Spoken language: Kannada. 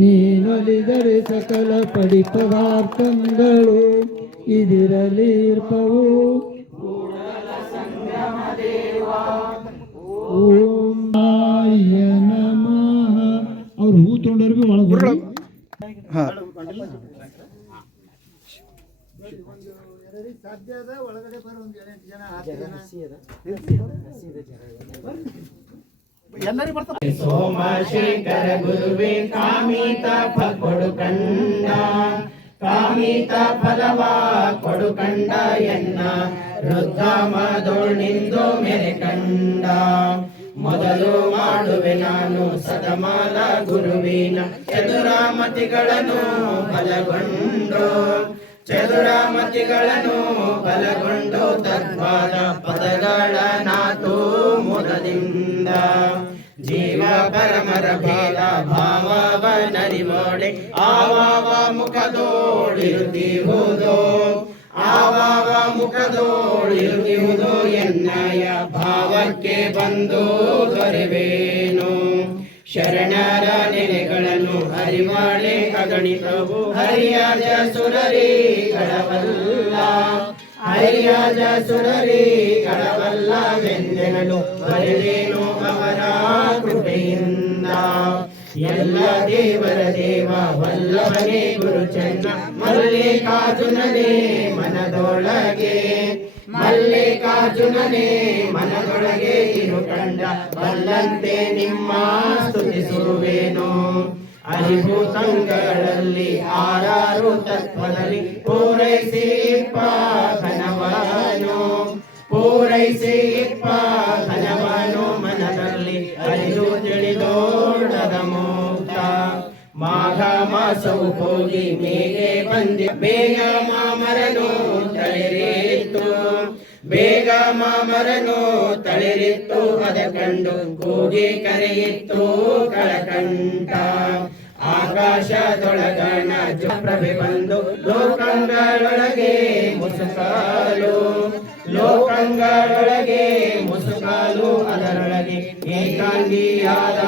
ನೀನೊಲಿದರೆ ಸಕಲ ಪಡಿ ಪದಾರ್ಥಗಳು ಇದಿರಲಿರ್ಪವು. ಓಂ ಆಯ ನಮಃ. ಅವ್ರು ಹೂ ತೊಗೊಂಡವ್ರು ಭೀ ಒಳಗೆ ಸಾಧ್ಯ ಅದ. ಒಳಗಡೆ ಬರೋ ಒಂದು 8 ಜನ 10 ಜನ ಸೋಮಶೇಖರ ಗುರುವೇ ಕಾಮಿತ ಕೊಡು ಕಂಡ, ಕಾಮಿತ ಫಲವ ಕೊಡು ಕಂಡ ಎನ್ನ ರುದ್ರಮದೋಣಿಂದು ಮೆರೆ ಕಂಡ. ಮೊದಲು ಮಾಡುವೆ ನಾನು ಸದಮಾಲ ಗುರುವಿನ ಚದುರಾಮತಿಗಳನ್ನು ಬಲಗೊಂಡು, ಚದುರಾಮತಿಗಳನ್ನು ಬಲಗೊಂಡು ತದ್ವಾದ ಪದಗಳ ನಾತು ಮುದದಿಂದ. ಜೀವ ಪರಮರ ಭೇದ ಭಾವವನರಿವೋಡೆ ಆವಾವ ಮುಖದೋಳಿರುತ್ತಿಹುದು, ಆವಾವ ಮುಖದೋಳಿರುತ್ತಿಹುದು. ಎನ್ನಯ ಭಾವಕ್ಕೆ ಬಂದು ದೊರೆವೇನು. ಶರಣರ ನೆಲೆಗಳನ್ನು ಹರಿವಾಳೆ ಅಗಣಿತವು ಹರಿಯಾಜ ಸುರರಿಗಳವಲ್ಲ, ಹರಿಯಾಜ ಸುರರಿಗಳವಲ್ಲವೆಂದೆನಲು ಬರೆದೇನು ಅವರ ಕೃಪೆಯಿಂದ. ಎಲ್ಲ ದೇವರ ದೇವ ವಲ್ಲಭನೇ ಗುರು ಚೆನ್ನ ಮಲ್ಲಿಕಾರ್ಜುನನೇ ಮನದೊಳಗೆ, ಮಲ್ಲಿಕಾರ್ಜುನನೇ ಮನದೊಳಗೆ ಇರು ಕಂಡ. ಬಲ್ಲಂತೆ ನಿಮ್ಮ ಸ್ತುತಿಸುವೆನು. ಅರಿಭೂತಂಗಳಲ್ಲಿ ಆರಾರು ತತ್ವದಲ್ಲಿ ಪೂರೈಸಿ ಘನವನು, ಪೂರೈಸಿ ಘನವನು. ಮನದಲ್ಲಿ ಅರಿದು ತಿಳಿದೋಡದ ಮುಕ್ತ. ಮಾಘ ಮಾಸವು ಹೋಗಿ ಮೇಗೆ ಬಂದಿ ಬೇಗ ಮಾಮರನು ತಳಿರಿತ್ತು, ಬೇಗ ಮಾಮರನು ತಳಿರಿತ್ತು. ಅದ ಕಂಡು ಕೂಗಿ ಕರೆಯಿತ್ತು ಕಳಕಂಠ. ಆಕಾಶದೊಳಗಣ ಪ್ರಭೆ ಬಂದು ಲೋಕಂಗಳೊಳಗೆ ಮುಸುಕಾಲು, ಲೋಕಂಗಳೊಳಗೆ ಮುಸುಕಾಲು. ಅದರೊಳಗೆ ಏಕಾಂಗಿಯಾದ